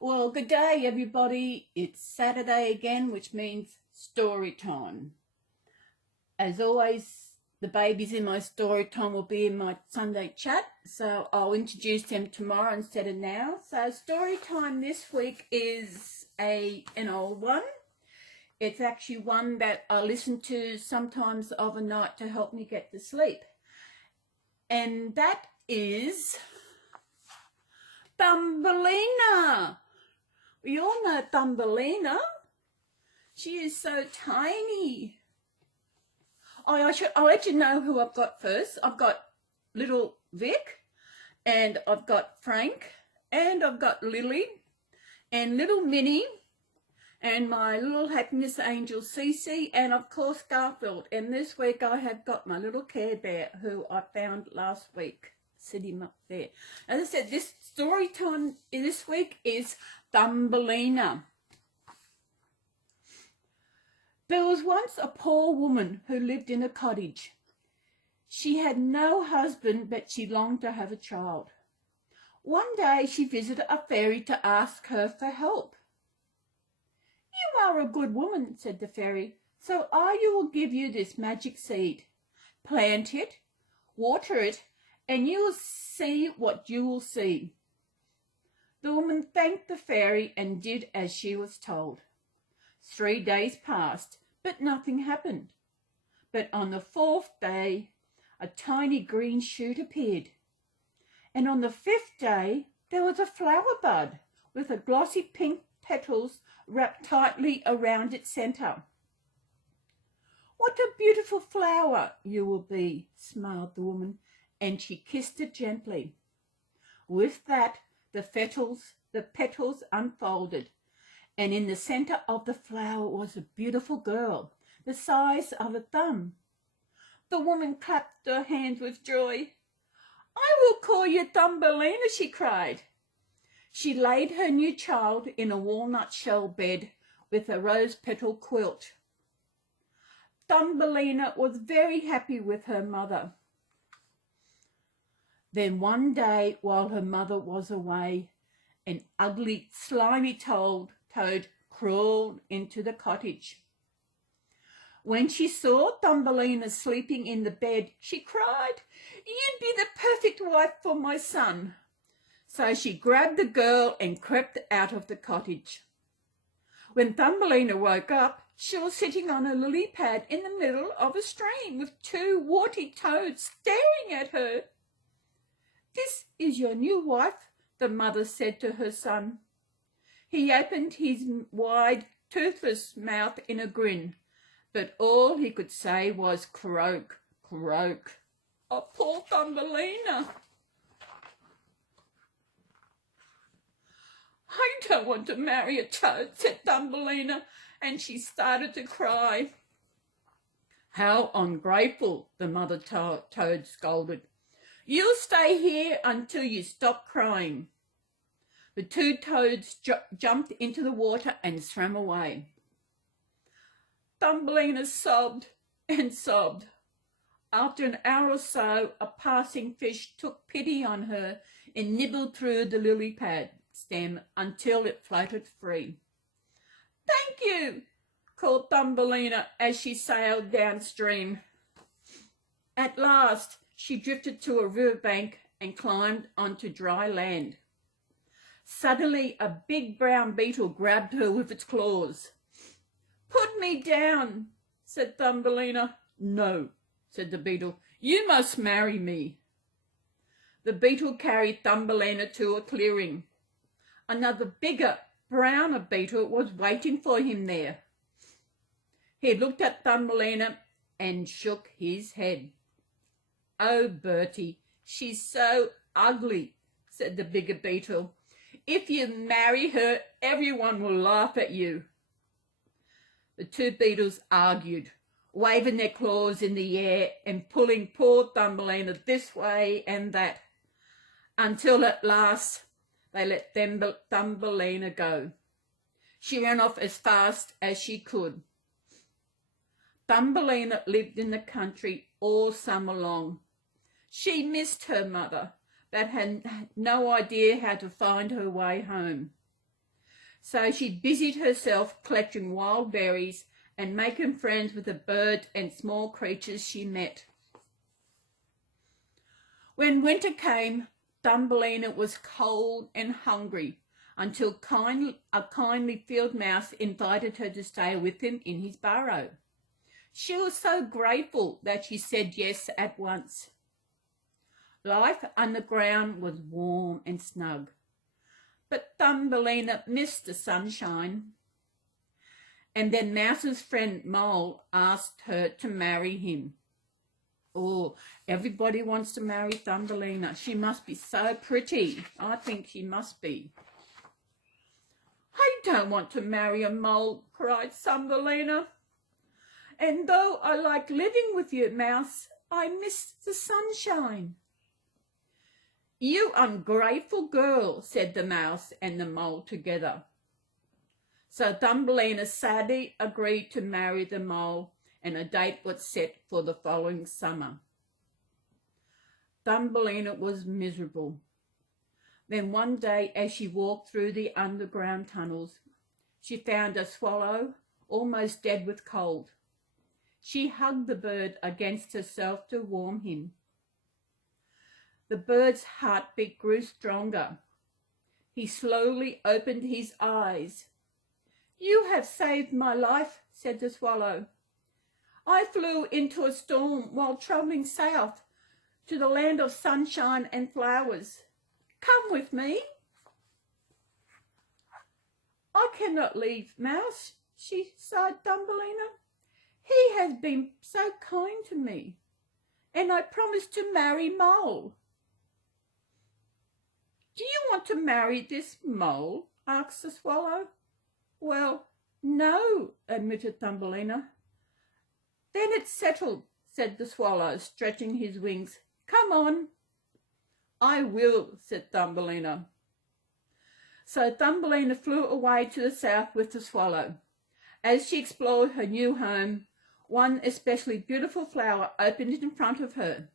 Well, good day, everybody. It's Saturday again, which means story time. As always, the babies in my story time will be in my Sunday chat, so I'll introduce them tomorrow instead of now. So story time this week is an old one. It's actually one that I listen to sometimes overnight to help me get to sleep. And that is Thumbelina. We all know Thumbelina. She is so tiny. I'll let you know who I've got first. I've got little Vic, and I've got Frank, and I've got Lily, and little Minnie, and my little happiness angel Cece, and of course Garfield. And this week I have got my little Care Bear, who I found last week. Sit him up there. As I said, this story time this week is Thumbelina. There was once a poor woman who lived in a cottage. She had no husband, but she longed to have a child. One day she visited a fairy to ask her for help. "You are a good woman," said the fairy, "so I will give you this magic seed. Plant it, water it, and you will see what you will see." The woman thanked the fairy and did as she was told. 3 days passed, but nothing happened. But on the 4th day, a tiny green shoot appeared. And on the 5th day, there was a flower bud with a glossy pink petals wrapped tightly around its centre. "What a beautiful flower you will be," smiled the woman, and she kissed it gently. With that, the petals unfolded, and in the centre of the flower was a beautiful girl, the size of a thumb. The woman clapped her hands with joy. "I will call you Thumbelina," she cried. She laid her new child in a walnut shell bed with a rose petal quilt. Thumbelina was very happy with her mother. Then one day, while her mother was away, an ugly, slimy toad crawled into the cottage. When she saw Thumbelina sleeping in the bed, she cried, "You'd be the perfect wife for my son." So she grabbed the girl and crept out of the cottage. When Thumbelina woke up, she was sitting on a lily pad in the middle of a stream with 2 warty toads staring at her. "This is your new wife," the mother said to her son. He opened his wide, toothless mouth in a grin, but all he could say was croak, croak. "Oh, poor Thumbelina." "I don't want to marry a toad," said Thumbelina, and she started to cry. "How ungrateful," the mother toad scolded. "You'll stay here until you stop crying." The 2 toads jumped into the water and swam away. Thumbelina sobbed and sobbed. After an hour or so, a passing fish took pity on her and nibbled through the lily pad stem until it floated free. "Thank you," called Thumbelina as she sailed downstream. At last, she drifted to a riverbank and climbed onto dry land. Suddenly, a big brown beetle grabbed her with its claws. "Put me down," said Thumbelina. "No," said the beetle. "You must marry me." The beetle carried Thumbelina to a clearing. Another bigger, browner beetle was waiting for him there. He looked at Thumbelina and shook his head. "Oh, Bertie, she's so ugly," said the bigger beetle. "If you marry her, everyone will laugh at you." The 2 beetles argued, waving their claws in the air and pulling poor Thumbelina this way and that, until at last they let Thumbelina go. She ran off as fast as she could. Thumbelina lived in the country all summer long, She missed her mother, but had no idea how to find her way home. So she busied herself collecting wild berries and making friends with the birds and small creatures she met. When winter came, Thumbelina was cold and hungry until a kindly field mouse invited her to stay with him in his burrow. She was so grateful that she said yes at once. Life underground was warm and snug, but Thumbelina missed the sunshine. And then Mouse's friend Mole asked her to marry him. Oh, everybody wants to marry Thumbelina. She must be so pretty. I think she must be. I don't want to marry a mole, cried Thumbelina. And though I like living with you, Mouse, I miss the sunshine. You ungrateful girl, said the mouse and the mole together. So Thumbelina sadly agreed to marry the mole, and a date was set for the following summer. Thumbelina was miserable. Then one day, as she walked through the underground tunnels, she found a swallow almost dead with cold. She hugged the bird against herself to warm him. The bird's heartbeat grew stronger. He slowly opened his eyes. You have saved my life, said the swallow. I flew into a storm while travelling south to the land of sunshine and flowers. Come with me. I cannot leave Mouse, she sighed Thumbelina. He has been so kind to me, and I promised to marry Mole. Do you want to marry this mole? Asked the swallow. Well, no, admitted Thumbelina. Then it's settled, said the swallow, stretching his wings. Come on. I will, said Thumbelina. So Thumbelina flew away to the south with the swallow. As she explored her new home, one especially beautiful flower opened in front of her.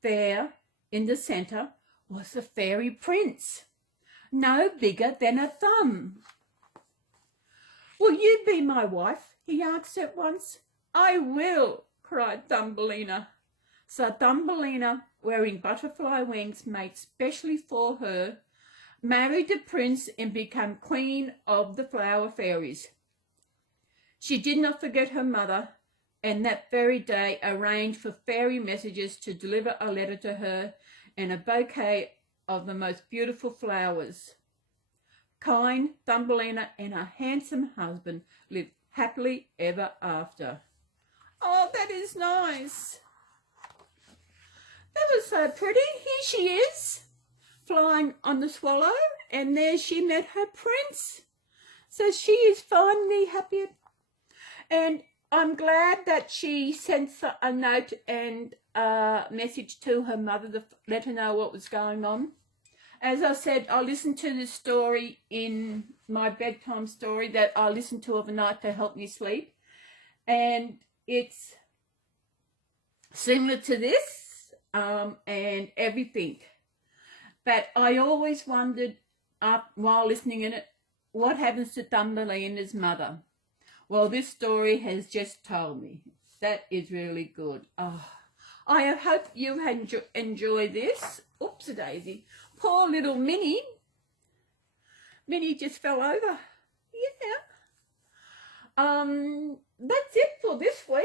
There, in the centre, was the fairy prince, no bigger than a thumb. Will you be my wife? He asked at once. I will, cried Thumbelina. So Thumbelina, wearing butterfly wings made specially for her, married the prince and became queen of the flower fairies. She did not forget her mother, and that very day arranged for fairy messengers to deliver a letter to her and a bouquet of the most beautiful flowers. Kind Thumbelina and her handsome husband lived happily ever after. Oh, that is nice. That was so pretty. Here she is, flying on the swallow, and there she met her prince. So she is finally happy. And I'm glad that she sent a note and a message to her mother to let her know what was going on. As I said, I listened to this story in my bedtime story that I listen to overnight to help me sleep. And it's similar to this and everything. But I always wondered while listening in it, what happens to Thumbelina's mother? Well, this story has just told me. That is really good. Oh, I hope you enjoy this. Oops-a-daisy. Poor little Minnie. Minnie just fell over. Yeah. That's it for this week.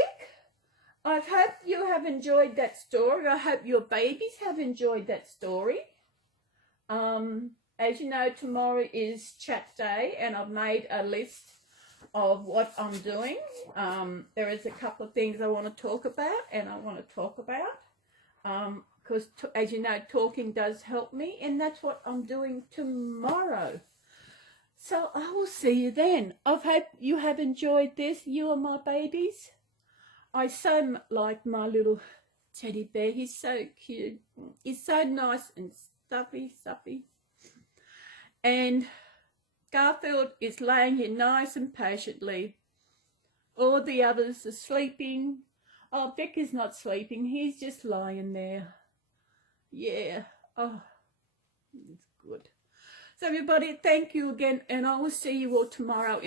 I hope you have enjoyed that story. I hope your babies have enjoyed that story. As you know, tomorrow is chat day, and I've made a list of what I'm doing. There is a couple of things I want to talk about, because as you know, talking does help me, and that's what I'm doing tomorrow. So I will see you then. I hope you have enjoyed this, you and my babies. I so like my little teddy bear. He's so cute. He's so nice and stuffy. And Garfield is laying here nice and patiently. All the others are sleeping. Oh, Vic is not sleeping. He's just lying there. Yeah. Oh, it's good. So everybody, thank you again, and I will see you all tomorrow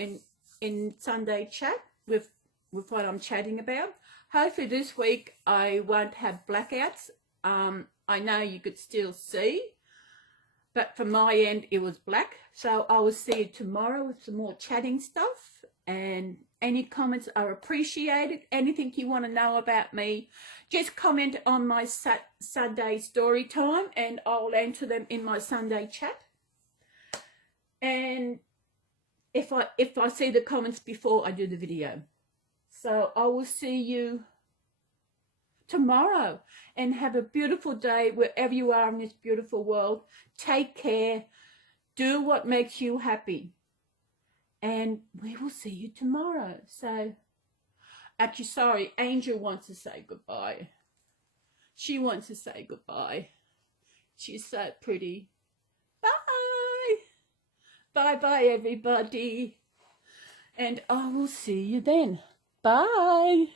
in Sunday chat with what I'm chatting about. Hopefully this week I won't have blackouts. I know you could still see, but from my end it was black. So I will see you tomorrow with some more chatting stuff, and any comments are appreciated. Anything you want to know about me, just comment on my Sunday story time and I'll answer them in my Sunday chat. And if I see the comments before I do the video. So I will see you tomorrow, and have a beautiful day wherever you are in this beautiful world. Take care. Do what makes you happy. And we will see you tomorrow. So, actually, sorry, Angel wants to say goodbye. She wants to say goodbye. She's so pretty. Bye. Bye-bye, everybody. And I will see you then. Bye.